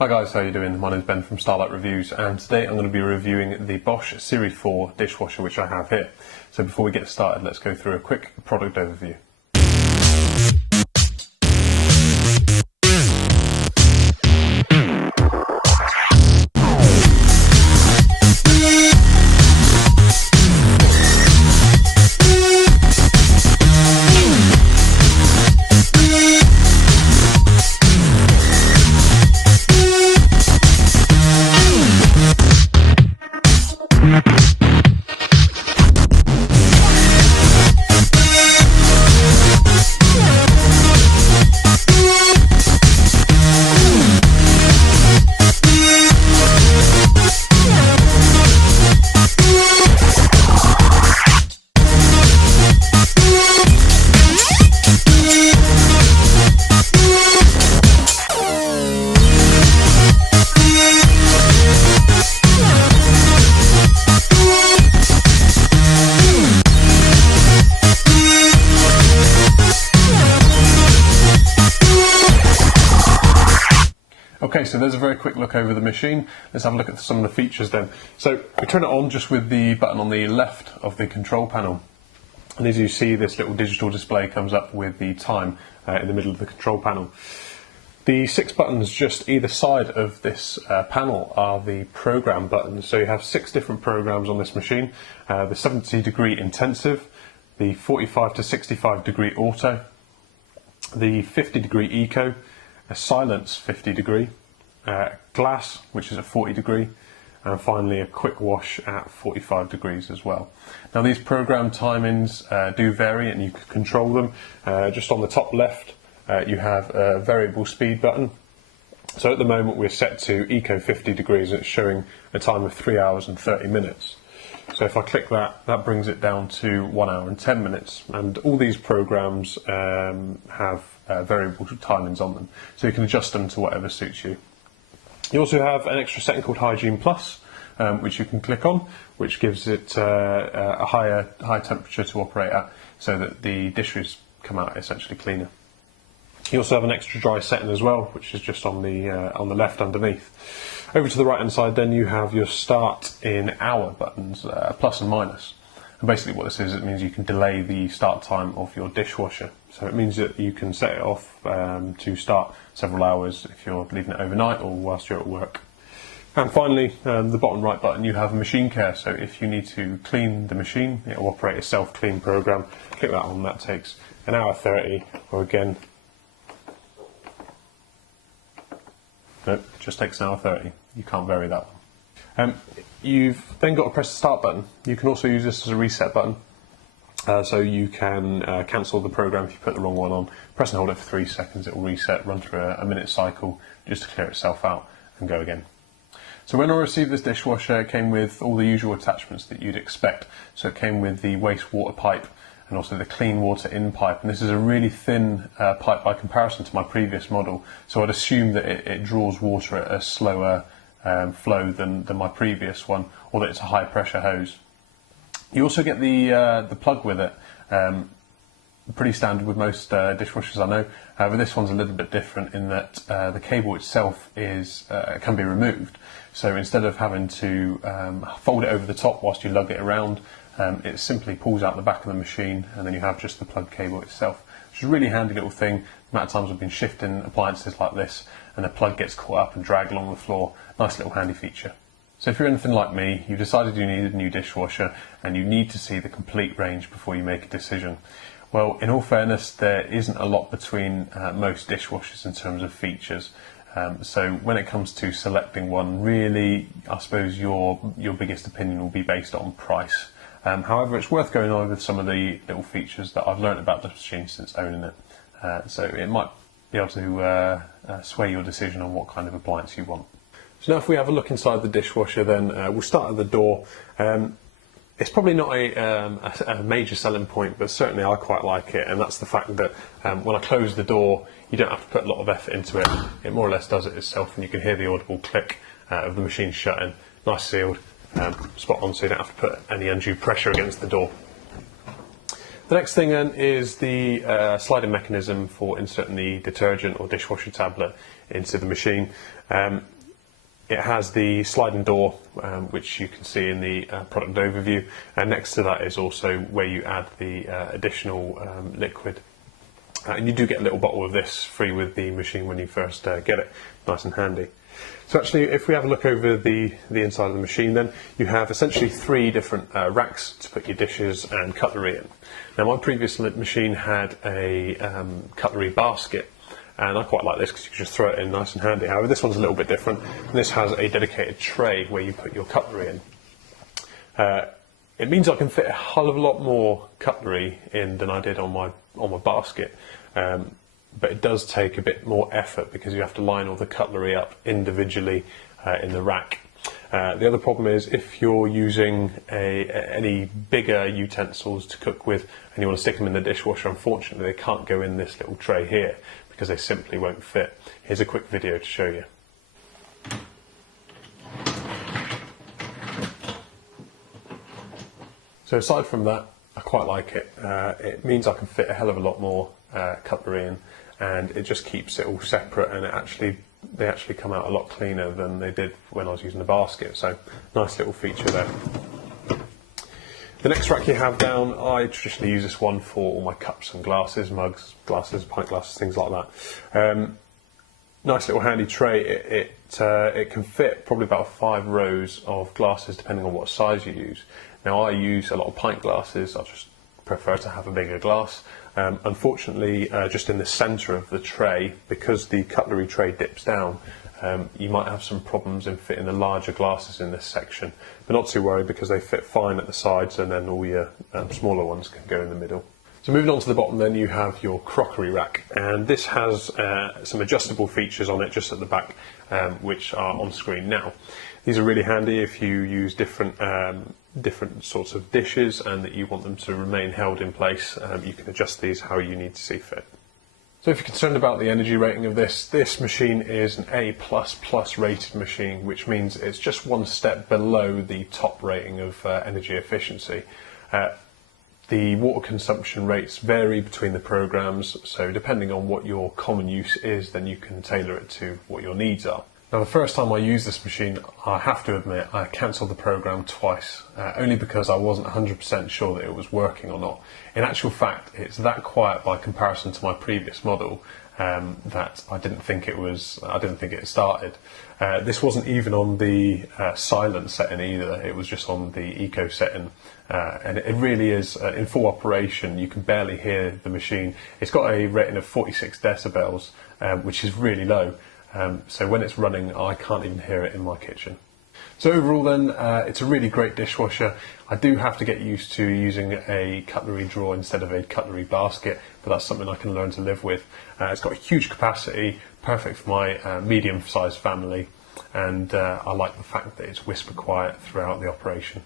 Hi guys, how are you doing? My name is Ben from Starlight Reviews, and today I'm going to be reviewing the Bosch Series 4 dishwasher which I have here. So before we get started, let's go through a quick product overview. Okay, so there's a very quick look over the machine. Let's have a look at some of the features then. So we turn it on just with the button on the left of the control panel. And as you see, this little digital display comes up with the time in the middle of the control panel. The 6 buttons just either side of this panel are the program buttons. So you have 6 different programs on this machine. The 70-degree intensive, the 45 to 65 degree auto, the 50-degree eco, a silence 50 degree, glass which is at 40 degree, and finally a quick wash at 45 degrees as well. Now these program timings do vary and you can control them. Just on the top left you have a variable speed button. So at the moment we're set to eco 50 degrees and it's showing a time of 3 hours and 30 minutes. So if I click that, that brings it down to 1 hour and 10 minutes, and all these programs have variable timings on them, so you can adjust them to whatever suits you. You also have an extra setting called Hygiene Plus, which you can click on, which gives it a high temperature to operate at, so that the dishes come out essentially cleaner. You also have an extra dry setting as well, which is just on the left underneath. Over to the right hand side then you have your start in hour buttons, plus and minus. And basically what this is, it means you can delay the start time of your dishwasher. So it means that you can set it off to start several hours if you're leaving it overnight or whilst you're at work. And finally, the bottom right button, you have machine care. So if you need to clean the machine, it will operate a self-clean program. Click that on, that takes 1 hour 30, or again, nope, it just takes 1 hour 30. You can't vary that one. You've then got to press the start button. You can also use this as a reset button. So you can cancel the program if you put the wrong one on. Press and hold it for 3 seconds, it will reset, run through a minute cycle just to clear itself out and go again. So when I received this dishwasher, it came with all the usual attachments that you'd expect. So it came with the wastewater pipe and also the clean water in pipe, and this is a really thin pipe by comparison to my previous model, so I'd assume that it draws water at a slower flow than my previous one, or that it's a high pressure hose. You also get the plug with it, pretty standard with most dishwashers I know. However, this one's a little bit different in that the cable itself can be removed. So instead of having to fold it over the top whilst you lug it around, it simply pulls out the back of the machine, and then you have just the plug cable itself, which is a really handy little thing. The amount of times I've been shifting appliances like this and the plug gets caught up and dragged along the floor. Nice little handy feature. So if you're anything like me, you've decided you need a new dishwasher and you need to see the complete range before you make a decision. Well, in all fairness, there isn't a lot between most dishwashers in terms of features. So when it comes to selecting one, really, I suppose your biggest opinion will be based on price. However, it's worth going over some of the little features that I've learned about the machine since owning it. So it might be able to sway your decision on what kind of appliance you want. So now if we have a look inside the dishwasher, then we'll start at the door. It's probably not a major selling point, but certainly I quite like it, and that's the fact that when I close the door, you don't have to put a lot of effort into it. It more or less does it itself, and you can hear the audible click of the machine shutting. Nice sealed, spot on, so you don't have to put any undue pressure against the door. The next thing then is the sliding mechanism for inserting the detergent or dishwasher tablet into the machine. It has the sliding door, which you can see in the product overview, and next to that is also where you add the additional liquid. And you do get a little bottle of this free with the machine when you first get it, nice and handy. So actually, if we have a look over the inside of the machine, then you have essentially 3 different racks to put your dishes and cutlery in. Now my previous machine had a cutlery basket, and I quite like this because you can just throw it in nice and handy. However, this one's a little bit different. This has a dedicated tray where you put your cutlery in. It means I can fit a hell of a lot more cutlery in than I did on my basket, but it does take a bit more effort because you have to line all the cutlery up individually in the rack. The other problem is if you're using any bigger utensils to cook with and you want to stick them in the dishwasher, unfortunately they can't go in this little tray here because they simply won't fit. Here's a quick video to show you. So aside from that, I quite like it. It means I can fit a hell of a lot more cutlery in, and it just keeps it all separate, and they actually come out a lot cleaner than they did when I was using the basket. So nice little feature there. The next rack you have down, I traditionally use this one for all my cups and glasses, mugs, glasses, pint glasses, things like that. Nice little handy tray. It can fit probably about 5 rows of glasses depending on what size you use. Now I use a lot of pint glasses, I just prefer to have a bigger glass. Unfortunately, just in the centre of the tray, because the cutlery tray dips down, you might have some problems in fitting the larger glasses in this section, but not too worried because they fit fine at the sides, and then all your smaller ones can go in the middle. So moving on to the bottom, then you have your crockery rack, and this has some adjustable features on it just at the back, which are on screen now. These are really handy if you use different sorts of dishes and that you want them to remain held in place. You can adjust these how you need to see fit. So if you're concerned about the energy rating of this machine is an A++ rated machine, which means it's just one step below the top rating of energy efficiency. The water consumption rates vary between the programs, so depending on what your common use is, then you can tailor it to what your needs are. Now the first time I used this machine, I have to admit, I cancelled the program twice, only because I wasn't 100% sure that it was working or not. In actual fact, it's that quiet by comparison to my previous model that I didn't think it started. This wasn't even on the silent setting either, it was just on the eco setting. And it really is, in full operation, you can barely hear the machine. It's got a rating of 46 decibels, which is really low. So when it's running, I can't even hear it in my kitchen. So overall then, it's a really great dishwasher. I do have to get used to using a cutlery drawer instead of a cutlery basket, but that's something I can learn to live with. It's got a huge capacity, perfect for my medium-sized family, and I like the fact that it's whisper quiet throughout the operation.